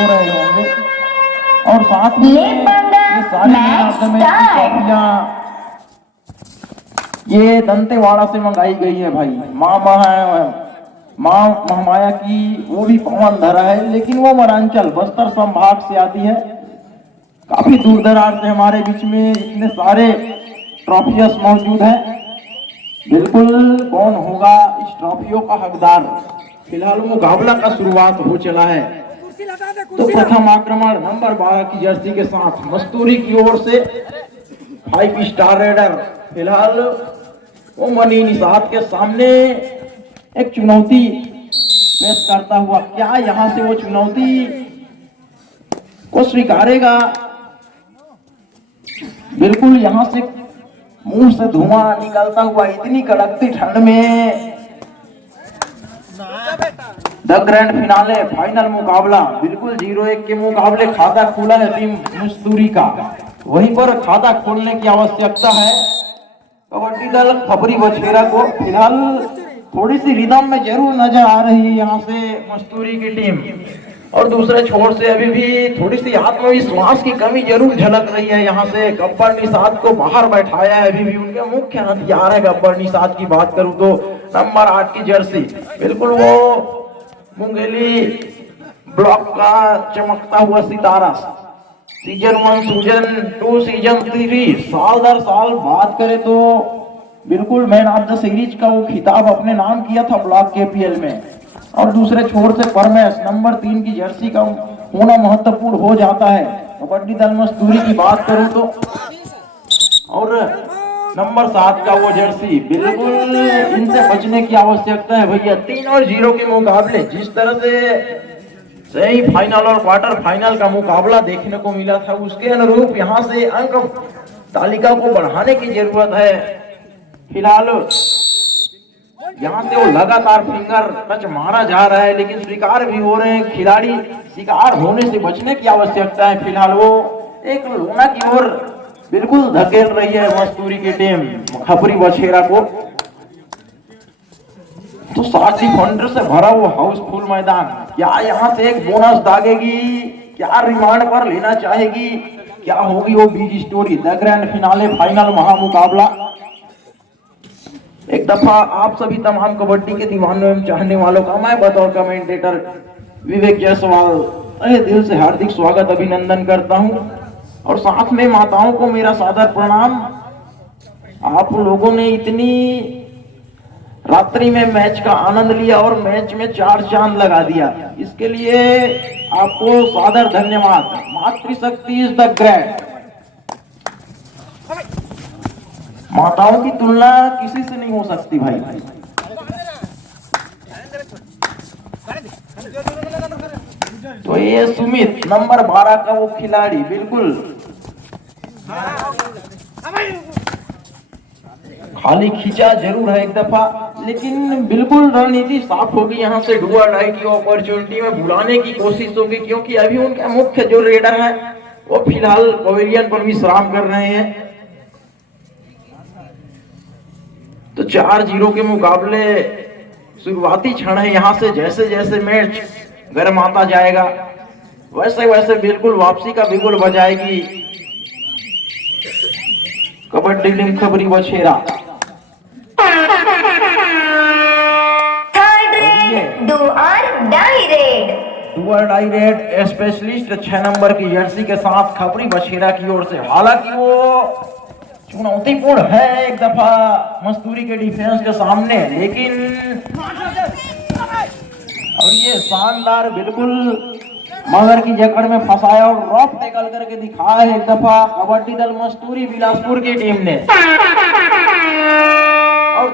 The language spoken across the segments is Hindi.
हो रहे होंगे। और साथ में ये सारी ट्रॉफियां ये दंतेवाड़ा से मंगाई गई है भाई। माँ महामाया की वो भी पवन धरा है, लेकिन वो वनांचल बस्तर संभाग से आती है। काफी दूर दराज से हमारे बीच में इतने सारे ट्रॉफियस मौजूद हैं। बिल्कुल कौन होगा इस ट्रॉफियों का हकदार। फिलहाल मुकाबला का शुरुआत हो चला है। तो प्रथम आक्रमण नंबर 12 की जर्सी के साथ मस्तूरी की ओर से 5 स्टार रेडर फिलहाल वो मनी निषाद के सामने एक चुनौती पेश करता हुआ, क्या यहां से वो चुनौती को स्वीकारेगा? बिल्कुल यहां से मुंह से धुआं निकलता हुआ इतनी कड़कती ठंड में द ग्रैंड फिनाले फाइनल मुकाबला बिल्कुल 0-1 के मुकाबले खाता खुला है टीम मस्तूरी का। वहीं पर खाता खोलने की आवश्यकता है कबड्डी दल खपरी बछेरा को। फिलहाल थोड़ी सी रिदम में जरूर नजर आ रही है यहाँ से मस्तूरी की टीम, और दूसरे छोर से अभी भी थोड़ी सी आत्मविश्वास की कमी जरूर झलक रही है। यहाँ से गब्बर निषाद को बाहर बैठाया है, अभी भी उनके मुख्य हथियार है। गब्बर निषाद की बात करूं तो नंबर 8 की जर्सी बिल्कुल वो मुंगेली ब्लॉक का चमकता हुआ सितारा। सीजन 1, सीजन 2, सीजन 3 साल दर साल बात करें तो बिल्कुल मैन ऑफ द सीरीज का वो खिताब अपने नाम किया था ब्लॉक केपीएल में। और दूसरे छोर से परमेश नंबर 3 की जर्सी का होना महत्वपूर्ण हो जाता है कबड्डी दल मस्तूरी की बात करूं तो। और नंबर 7 का वो जर्सी बिल्कुल इनसे बचने की आवश्यकता है भैया। 3 और 0 के मुकाबले जिस तरह से सेमीफाइनल और क्वार्टर फाइनल का मुकाबला देखने को मिला था, उसके अनुरूप यहाँ से अंक तालिका को बढ़ाने की जरूरत है। फिलहाल यहाँ से वो लगातार फिंगर टच मारा जा रहा है, लेकिन स्वीकार भी हो रहे हैं खिलाड़ी। शिकार होने से बचने की आवश्यकता है। फिलहाल वो एक लोना की ओर बिल्कुल धकेल रही है मस्तूरी की टीम खपरी बछेरा को। तो 60 डिफेंडर से भरा वो हाउसफुल मैदान, क्या यहाँ से एक बोनस दागेगी? क्या रिमांड पर लेना चाहेगी? क्या होगी वो big story? The grand finale final महामुकाबला। एक दफा आप सभी तमाम कबड्डी के दीवानों एवं चाहने वालों का मैं बतौर कमेंटेटर विवेक जायसवाल तहे दिल से हार्दिक स्वागत अभिनंदन करता हूं। और साथ में माताओं को मेरा सादर प्रणाम। आप लोगों ने इतनी रात्रि में मैच का आनंद लिया और मैच में 4 चांद लगा दिया, इसके लिए आपको सादर धन्यवाद। मातृशक्ति इज द ग्रेट। माताओं की तुलना किसी से नहीं हो सकती भाई। तो ये सुमित नंबर 12 का वो खिलाड़ी बिल्कुल खाली खींचा जरूर है एक दफा, लेकिन बिल्कुल रणनीति साफ होगी। यहाँ से डू और डाई की अपॉर्चुनिटी में बुलाने की कोशिश होगी, क्योंकि अभी उनका मुख्य जो रेडर है वो फिलहाल पवेलियन पर विश्राम कर रहे हैं। तो 4-0 के मुकाबले शुरुआती क्षण है। यहाँ से जैसे जैसे मैच गर्माता जाएगा वैसे वैसे बिल्कुल वापसी का बिगुल बजाएगी कबड्डी टीम खपरी बछेरा। डू और डाई रेड स्पेशलिस्ट 6 नंबर की जर्सी के साथ खपरी बछेरा की ओर से। हालांकि वो चुनौतीपूर्ण है एक दफा मस्तूरी के डिफेंस के सामने, लेकिन और ये शानदार बिल्कुल मगर की जकड़ में फंसाया और रॉफ टैकल करके दिखाया है एक दफा कबड्डी दल मस्तूरी बिलासपुर की टीम ने। और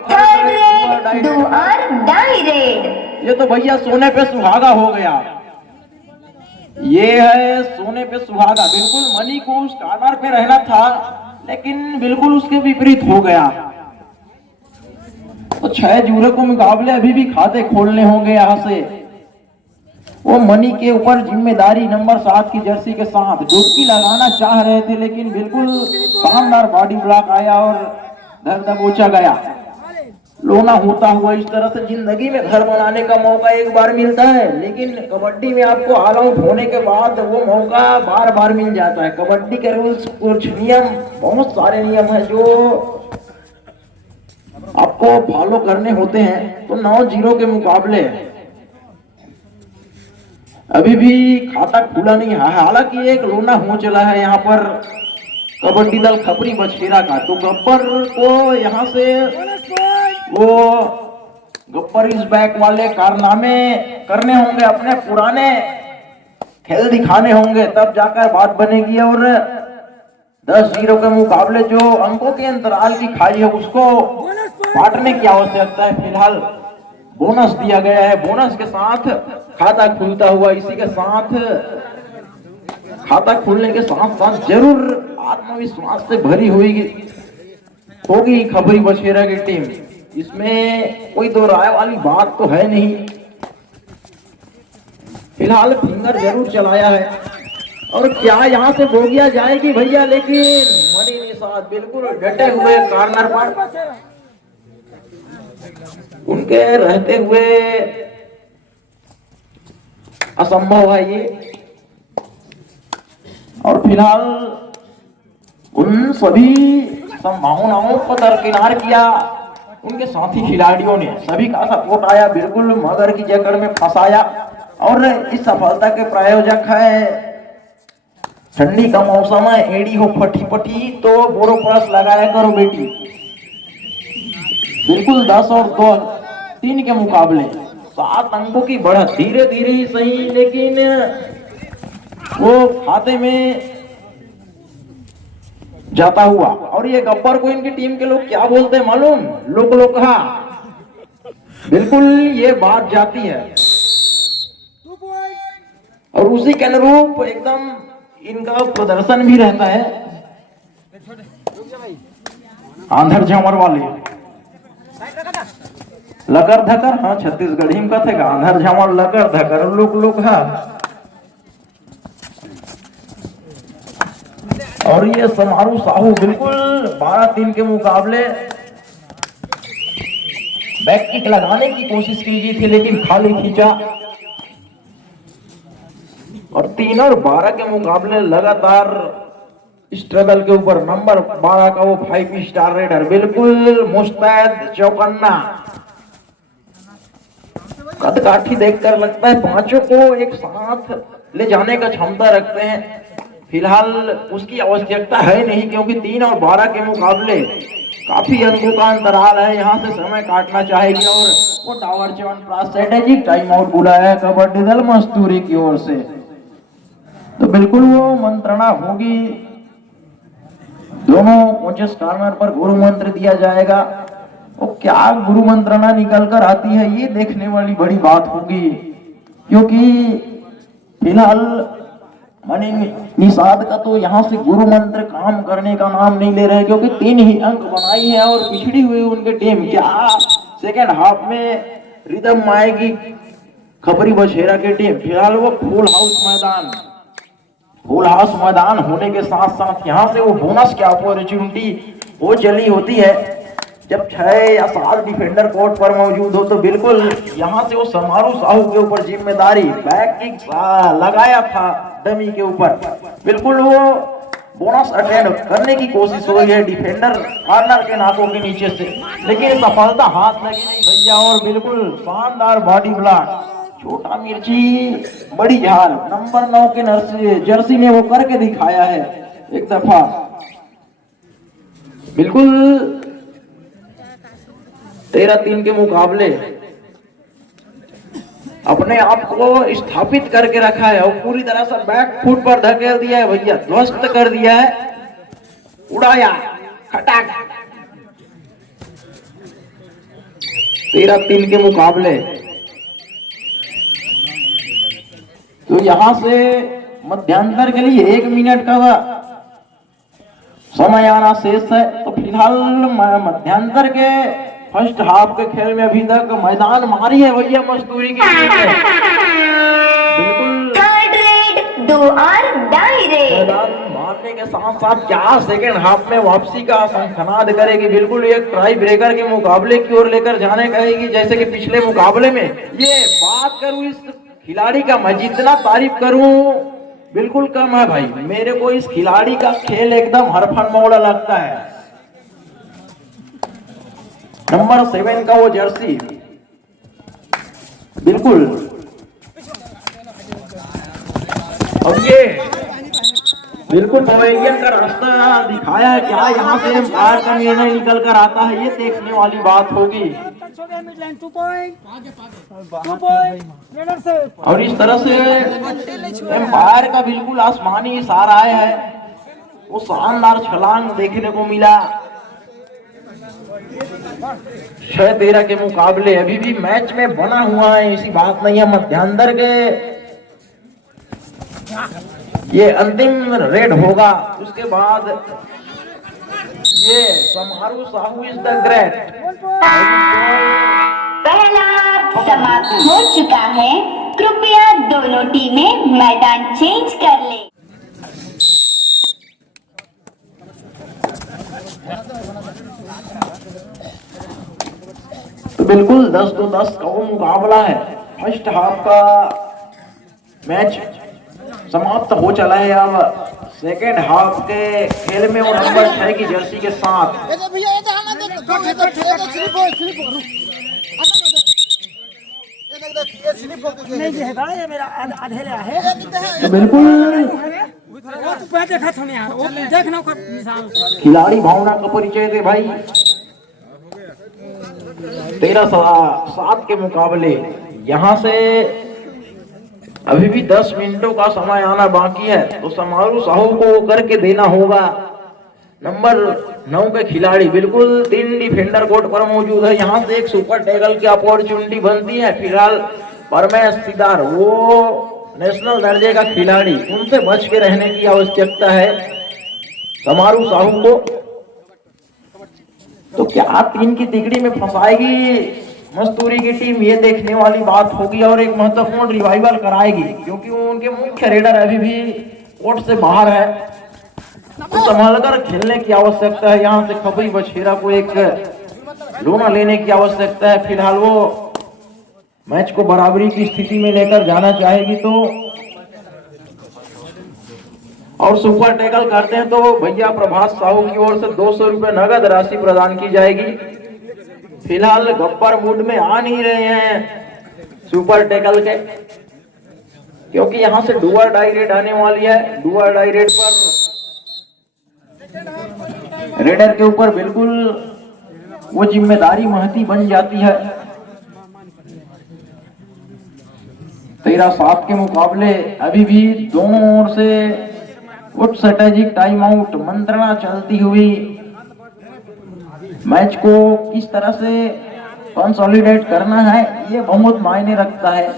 ये तो भैया सोने पे सुहागा हो गया। ये है सोने पे सुहागा। बिल्कुल मनी को उस कॉर्नर पे रहना था, लेकिन बिल्कुल उसके विपरीत हो गया। तो 6-0 को मुकाबले अभी भी खाते खोलने होंगे। यहाँ से वो मनी के ऊपर जिम्मेदारी नंबर 7 की जर्सी के साथ डुबकी लगाना चाह रहे थे, लेकिन बिल्कुल शानदार बॉडी ब्लॉक आया और धर दबोचा गया। लोना होता हुआ इस तरह से जिंदगी में घर बनाने का मौका एक बार मिलता है, लेकिन कबड्डी में आपको ऑल आउट होने के बाद वो मौका बार बार मिल जाता है। कबड्डी के रूल्स, कुछ नियम, बहुत सारे नियम है जो आपको फॉलो करने होते हैं। तो 9-0 के मुकाबले अभी भी खाता खुला नहीं है। हालांकि एक लोना हो चला है यहाँ पर कबड्डी दल खपरी बछेरा का। तो गब्बर को यहाँ से वो गब्बर इस बैक वाले कारनामे करने होंगे, अपने पुराने खेल दिखाने होंगे, तब जाकर बात बनेगी। और 10-0 के मुकाबले जो अंकों के अंतराल की खाई है उसको बांटने की आवश्यकता है। फिलहाल बोनस दिया गया है, बोनस के साथ खाता खुलता हुआ, इसी के साथ खाता खुलने के साथ साथ जरूर आत्मविश्वास से भरी हुई होगी खपरी बछेरा की टीम। इसमें कोई दो राय वाली बात तो है नहीं। फिलहाल फिंगर जरूर चलाया है और क्या यहाँ से बोगिया जाएगी भैया, लेकिन मणि निषाद बिल्कुल डटे हुए कॉर्नर पर, उनके रहते हुए असंभव है ये। और फिलहाल उन सभी संभावनाओं को दरकिनार किया उनके साथी खिलाड़ियों ने, सभी का सपोर्ट आया, बिल्कुल मगर की जकड़ में फंसाया। और इस सफलता के प्रायोजक है, ठंडी का मौसम है, एड़ी हो फटी फटी तो बोरोप्लस लगाया करो बेटी। बिल्कुल 10 और 3 के मुकाबले 7 अंकों की बढ़त, धीरे धीरे ही सही, लेकिन वो खाते में जाता हुआ। और ये गब्बर को इनकी टीम के लोग क्या बोलते हैं मालूम? लोक बिल्कुल ये बात जाती है और उसी के अनुरूप एकदम इनका प्रदर्शन भी रहता है। आंधर झामर वाले लकर धकर, हाँ छत्तीसगढ़ी में कथे का आंधर झामर लकर धकर लोक हाँ। और ये समारू साहू बिल्कुल 12-3 के मुकाबले बैक किक लगाने की कोशिश की गई थी, लेकिन खाली खींचा। और 3 और 12 के मुकाबले लगातार स्ट्रगल के ऊपर नंबर 12 का वो 5 स्टार रेडर बिल्कुल मुस्तैद चौकन्ना, कद काठी देखकर लगता है पांचों को एक साथ ले जाने का क्षमता रखते हैं। फिलहाल उसकी आवश्यकता है नहीं, क्योंकि 3 और 12 के मुकाबले काफी अंकों का अंतराल है। यहाँ से समय काटना चाहेगी और वो tower chyawanprash strategic time out बुलाया है कबड्डी दल मस्तूरी की ओर से। तो बिल्कुल वो मंत्रणा होगी, दोनों कोचेस कॉर्नर पर गुरु मंत्र दिया जाएगा। वो क्या गुरु मंत्रणा निकल कर आती है ये देखने वाली बड़ी बात होगी, क्योंकि फिलहाल मणि निषाद का तो यहाँ से गुरु मंत्र काम करने का नाम नहीं ले रहे, क्योंकि 3 ही अंक बनाई है और पिछड़ी हुई उनकी टीम। क्या सेकेंड हाफ में रिदम आएगी खपरी बछेरा की टीम? फिलहाल वो फुल हाउस मैदान होने के साथ साथ यहाँ से वो बोनस की अपॉर्चुनिटी वो चली होती है। जब 6 या 7 डिफेंडर कोर्ट पर मौजूद हो तो बिल्कुल यहाँ से वो समारू साहू के ऊपर जिम्मेदारी, बैक किक लगाया था डमी के ऊपर, बिल्कुल वो बोनस अटेंड करने की कोशिश हो रही है डिफेंडर कॉर्नर के नाकों के नीचे से, लेकिन सफलता हाथ लगी नहीं भैया। और बिल्कुल शानदार बॉडी ब्लॉक, छोटा मिर्ची बड़ी झाल, नंबर 9 के जर्सी ने वो करके दिखाया है एक दफा। बिल्कुल 13-3 के मुकाबले अपने आप को स्थापित करके रखा है और पूरी तरह से बैक फुट पर धकेल दिया है भैया, ध्वस्त कर दिया है, उड़ाया खटाक। 13-3 के मुकाबले तो यहां से मध्यांतर के लिए 1 मिनट का समय आना शेष है। तो फिलहाल मध्यांतर के फर्स्ट हाफ के खेल में अभी तक मैदान मारी है भैया मजदूरी की टीम ने, बिल्कुल थर्ड रेड 2 और डाई रेड मैदान मार करने के साथ साथ क्या सेकेंड हाफ में वापसी का शंखनाद करेगी, बिल्कुल एक ट्राई ब्रेकर के मुकाबले की ओर लेकर जाने कहेगी। जैसे कि पिछले मुकाबले में ये बात करूं इस खिलाड़ी का, मैं जितना तारीफ करूं बिल्कुल कम है भाई। मेरे को इस खिलाड़ी का खेल एकदम हरफन मौला लगता है। नंबर 7 का वो जर्सी बिल्कुल, और ये बिल्कुल नॉर्वेजियन का रास्ता दिखाया है। क्या यहाँ से एम्पायर का निर्णय निकल कर आता है, ये देखने वाली बात होगी। और इस तरह से एम्पायर का बिल्कुल आसमानी इशारा है, वो शानदार छलांग देखने को मिला। 6-13 के मुकाबले अभी भी मैच में बना हुआ है, ऐसी बात नहीं है। मध्यांतर के ये अंतिम रेड होगा, उसके बाद ये समारोह साहू इज द ग्रेट। पहला हाफ समाप्त हो चुका है, कृपया दोनों टीमें मैदान चेंज कर लें। तो बिल्कुल 10-10 का वो मुकाबला है। फर्स्ट हाफ का मैच समाप्त हो चला है। अब सेकेंड हाफ के खेल में वो नंबर 6 की जर्सी के साथ तो बिल्कुल खिलाड़ी भावना का परिचय दे भाई। 13-7 के मुकाबले यहाँ से अभी भी 10 मिनटों का समय आना बाकी है, तो समारोह साहू को करके देना होगा। नंबर 9 के खिलाड़ी बिल्कुल 3 डिफेंडर कोर्ट पर मौजूद है। यहाँ से एक सुपर टैकल की अपॉर्चुनिटी बनती है। फिलहाल परमेश सिदार वो नेशनल दर्जे का खिलाड़ी, उनसे बच के रहने की आवश्यकता है समारोह साहू को। तो क्या 3 की तिकड़ी में फंसाएगी मस्तूरी की टीम, ये देखने वाली बात होगी। और एक महत्वपूर्ण रिवाइवल कराएगी, क्योंकि उनके मुख्य रेडर अभी भी कोर्ट से बाहर है, तो संभालकर खेलने की आवश्यकता है। यहाँ से खबरी बछेरा को एक लोना लेने की आवश्यकता है। फिलहाल वो मैच को बराबरी की स्थिति में लेकर जाना चाहेगी, तो और सुपर टैकल करते हैं तो भैया प्रभास साहू की ओर से 200 रुपए नगद राशि प्रदान की जाएगी। फिलहाल गब्बर मूड में आ नहीं रहे हैं सुपर टैकल के, क्योंकि यहां से डुअर डाई रेड आने वाली है। डुअर डाई रेड पर रेडर के ऊपर बिल्कुल वो जिम्मेदारी महती बन जाती है। 13-7 के मुकाबले अभी भी दोनों ओर से कुछ स्ट्रेटेजिक टाइम आउट मंत्रणा चलती हुई मैच को किस तरह से कंसोलिडेट करना है, ये बहुत मायने रखता है,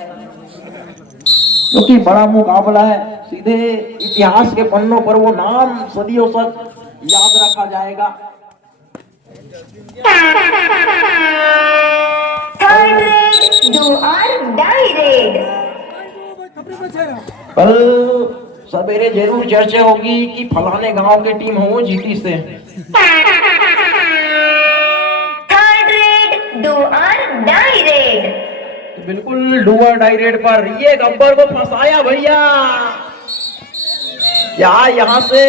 क्योंकि बड़ा मुकाबला है। सीधे इतिहास के पन्नों पर वो नाम सदियों तक याद रखा जाएगा। थर्ड रेड, डू और डाई रेड। कल सवेरे जरूर चर्चा होगी कि फलाने गांव की टीम हो जीती से। थर्ड रेड, डू और डाई रेड। तो बिल्कुल डू और डाई रेड पर ये गब्बर को फंसाया भैया। क्या यहाँ से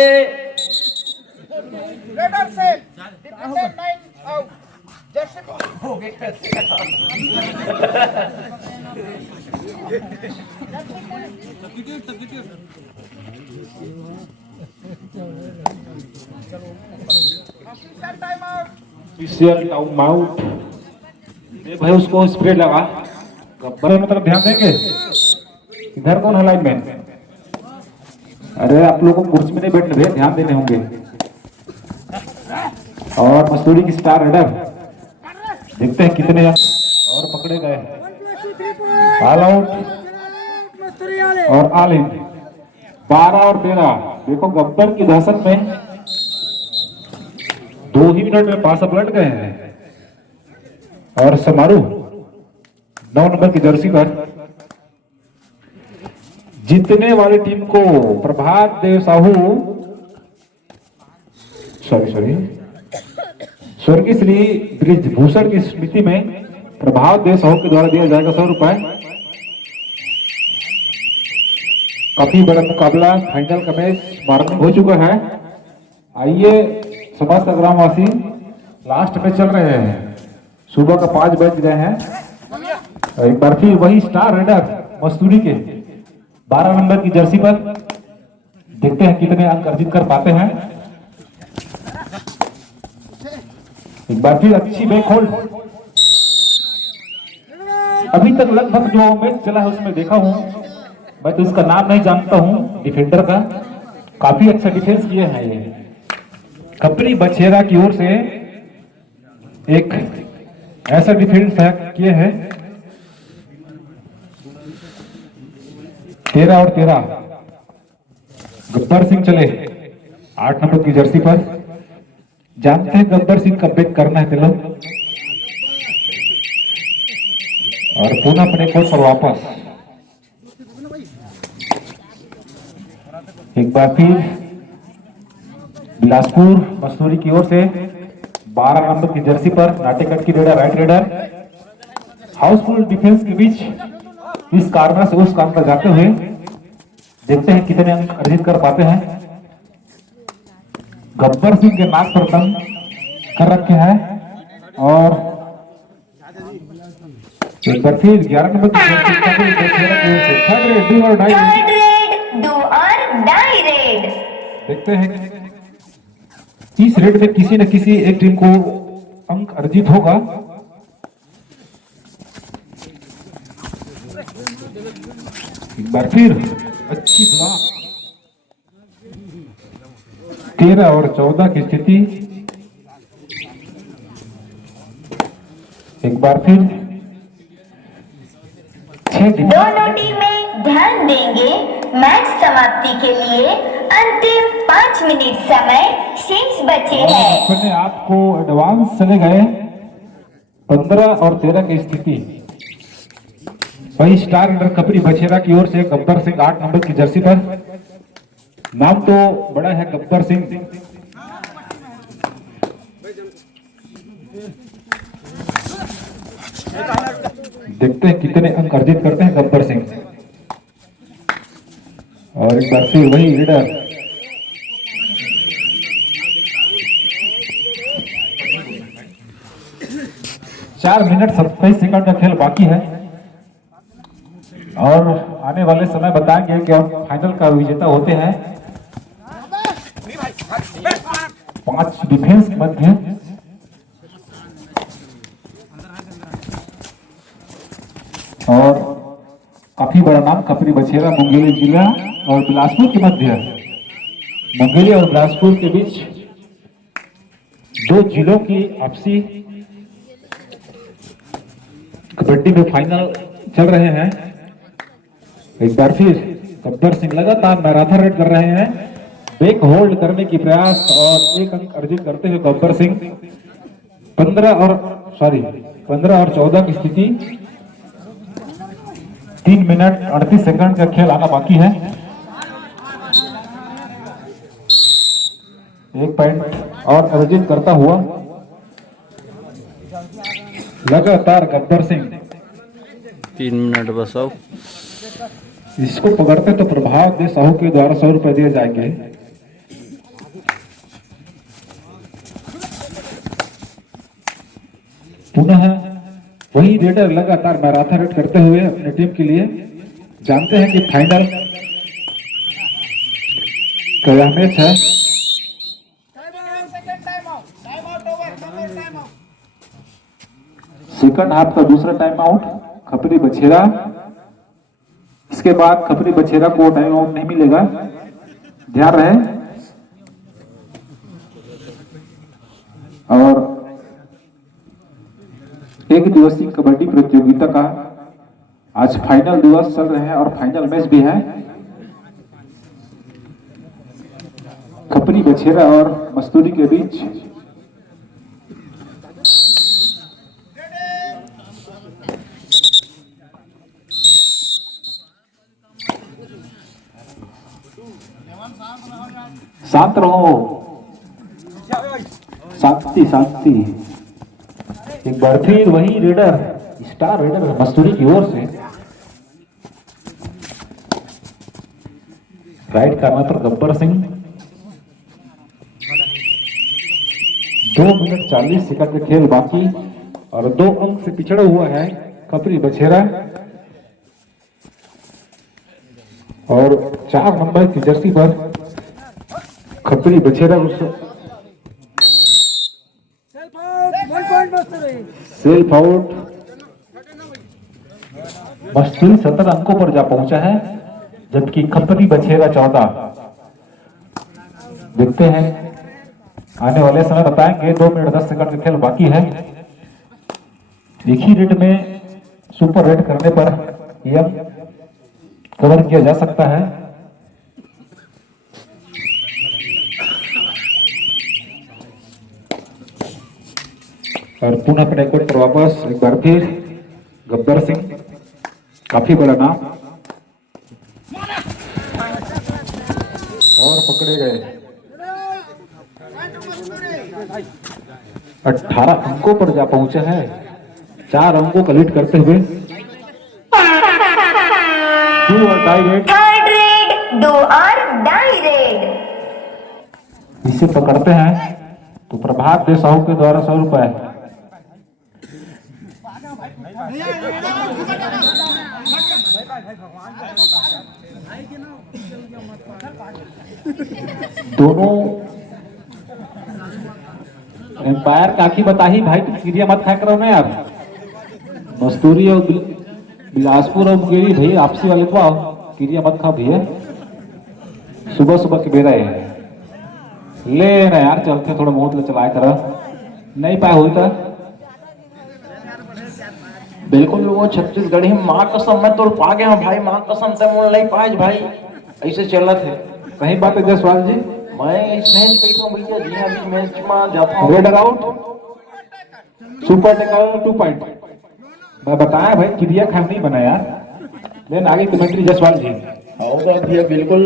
रेडर से डिफेंडर 9 आउट जर्सी हो गए। Official time out. भाई उसको स्प्रे लगा, गब्बर में तरफ ध्यान देंगे। इधर कौन है लाइनमैन? अरे आप लोगों को कुर्सी में नहीं बैठने भैया, ध्यान देने होंगे। और मसूरी की स्टार रेडर देखते हैं कितने और पकड़े गए। ऑल आउट और ऑल इन 12 और 13। देखो गब्बर की दहशत में 2 ही मिनट में पास पलट गए हैं। और समारोह 9 नंबर की जर्सी पर जीतने वाली टीम को प्रभात देव साहू सॉरी स्वर्गीय श्री बृजभूषण की स्मृति में प्रभाव देश साहू के द्वारा दिया जाएगा 100 रुपए। काफी बड़ा मुकाबला, फाइनल का मैच मॉर्निंग हो चुका है। आइए समस्त ग्रामवासी लास्ट में चल रहे हैं, सुबह का 5 बज गए हैं। एक बार फिर वही स्टार रेडर मसूरी के 12 नंबर की जर्सी पर देखते हैं कितने अंक अर्जित कर पाते हैं। एक बार फिर अच्छी बैक होल्ड। अभी तक लगभग जो मैच चला है उसमें देखा हूं, मैं तो इसका नाम नहीं जानता हूं डिफेंडर का, काफी अच्छा डिफेंस किए हैं ये। कपरी बछेरा की ओर से एक ऐसा डिफेंस है किए हैं 13 और 13। गब्बर सिंह चले 8 नंबर की जर्सी पर, जानते हैं गब्बर सिंह का बैक करना है तिलक, और पुनः अपने कोर्ट पर वापस। एक बार फिर बिलासपुर मसूरी की ओर से 12 नंबर की जर्सी पर नाटेकट की raider right raider Housefull defence के बीच इस कार्नर से उस कार्नर जाते हुए देखते हैं कितने अंक अर्जित कर पाते हैं। गब्बर सिंह के नाक पर दम कर रखे हैं और एक बार फिर 11 नंबर की थर्ड रेड डू और डाई रेड। देखते हैं इस रेड में किसी न किसी एक टीम को अंक अर्जित होगा। एक बार फिर अच्छी ब्लॉक, 13 और 14 की स्थिति। एक बार फिर दोनों टीमें ध्यान देंगे, मैच समाप्ति के लिए अंतिम 5 मिनट समय शेष बचे हैं। अपने आप को एडवांस चले गए 15 और 13 की स्थिति। वही स्टार रेडर कपरी बछेरा की ओर से गब्बर सिंह 8 नंबर की जर्सी पर, नाम तो बड़ा है गब्बर सिंह। देखते हैं कितने अंक अर्जित करते हैं गब्बर सिंह। और एक बार फिर वही रेडर चार मिनट 27 सेकंड का खेल बाकी है और आने वाले समय बताएंगे कि हम फाइनल का विजेता होते हैं। 5 डिफेंस मध्य और काफी बड़ा नाम कपरी बछेरा मुंगेली जिला और बिलासपुर के मध्य, मुंगेली और बिलासपुर के बीच 2 जिलों की आपसी कबड्डी में फाइनल चल रहे हैं। एक बार फिर गब्बर सिंह लगातार मैराथन रेड कर रहे हैं, बैक होल्ड करने की प्रयास और 1 अंक अर्जित करते हुए गब्बर सिंह 15 और 14 की स्थिति। 3 मिनट 38 सेकंड का खेल आना बाकी है। 1 पॉइंट और अर्जित करता हुआ लगातार गब्बर सिंह 3 मिनट बसाओ। इसको पकड़ते तो प्रभाव दे साहू के द्वारा 100 रुपए दिए जाएंगे। पुनः वही रेडर लगातार मैराथन रेड करते हुए अपनी टीम के लिए, जानते हैं कि फाइनल का यह मैच है। सेकंड हाफ का दूसरा टाइम आउट खपरी बछेरा। इसके बाद खपरी बछेरा को टाइम आउट नहीं मिलेगा, ध्यान रहे। और 1 दिवसीय कबड्डी प्रतियोगिता का आज फाइनल दिवस चल रहे हैं और फाइनल मैच भी है। खपरी बछेरा और मस्तूरी के बीच शांत रहो। शांति शांति। एक बार फिर वही रेडर, स्टार रेडर मस्तूरी की ओर से राइड करना पर गब्बर सिंह। 2 मिनट 40 सेकंड का खेल बाकी और 2 अंक से पिछड़ा हुआ है खपरी बछेरा और 4 नंबर की जर्सी पर खपरी बछेरा सेल्फ आउट। मस्तूरी 17 अंकों पर जा पहुंचा है जबकि खपरी बछेरा 14। देखते हैं आने वाले समय बताएंगे। 2 मिनट 10 सेकंड का खेल बाकी है। एक ही रेट में सुपर रेट करने पर यह कवर किया जा सकता है। और पुनः अपने कोर्ट पर वापस एक बार फिर गब्बर सिंह, काफी बड़ा नाम, और पकड़े गए। 18 अंकों पर जा पहुंचा है 4 अंकों का लीड करते हुए। 2 और टाई रेड, थर्ड रेड 2 और डाई रेड। इसे पकड़ते हैं तो प्रभात दे साहू के द्वारा 100 रुपए। दोनों एम्पायर काकी बताही भाई क्रिया मत खाया करो ना यार। मस्तूरी और बिलासपुर और मुंगेरी भाई आपसी वाले को क्रिया मत खा भैया। सुबह सुबह के बेरा है ले ना यार, चलते थोड़ा बहुत चलाया करा नहीं पाए होता। बिल्कुल वो छत्तीसगढ़ी माँ कसम मैं तोड़ पा गया भाई, माँ कसम से मोड़ नहीं पाए भाई, ऐसे चल रहे थे। सही बात है जसवाल जी। मैं इस मैच पे तो भैया जी अभी मैच में जाता हूँ। Raid out, super take 2 point. मैं बताया भाई क्रिया खाम नहीं बना यार। लेकिन आगे कमेंट्री जसवाल जी। होगा भैया बिल्कुल।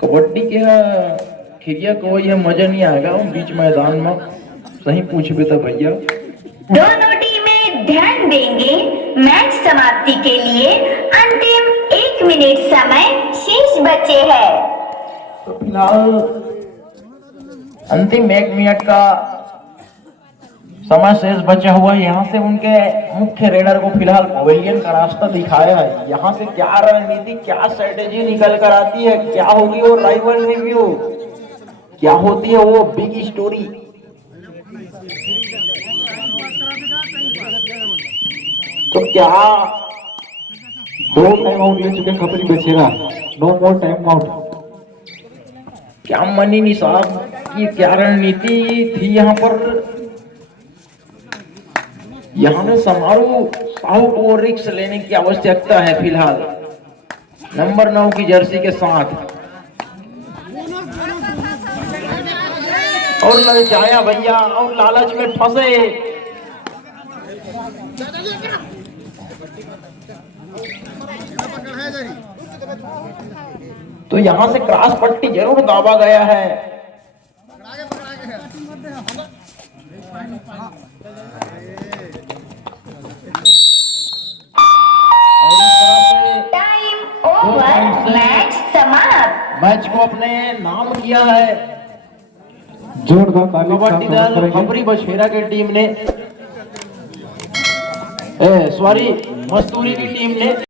कबड्डी के खिरिया को यह मजा नहीं आएगा बीच मैदान में, सही पूछबे तो भैया। दोनों टीमें ध्यान देंगे। मैच समाप्ति के लिए अंतिम 1 मिनट समय शेष बचे है। तो फिलहाल अंतिम 1 मिनट का समय शेष बचा हुआ है। यहाँ से उनके मुख्य रेडर को फिलहाल पवेलियन का रास्ता दिखाया है। यहाँ से क्या रणनीति, क्या स्ट्रेटेजी निकल कर आती है, क्या होगी वो राइवल रिव्यू, क्या होती है वो बिग स्टोरी, तो क्या 2 टाइम आउट ले चुके खपरी बछेरा। No more time out. क्या मनी निसाब की क्या रणनीति थी यहाँ पर। यहाँ में समारोह साहू को रिक्स लेने की आवश्यकता है फिलहाल नंबर 9 की जर्सी के साथ। और ललचाया भैया और लालच में फंसे। तो यहां से क्रॉस पट्टी जरूर दाबा गया है। टाइम ओवर, मैच समाप्त। मैच को अपने नाम किया है जोरदार ताली कबड्डी दल खपरी बछेरा की टीम ने, सॉरी मस्तूरी की टीम ने।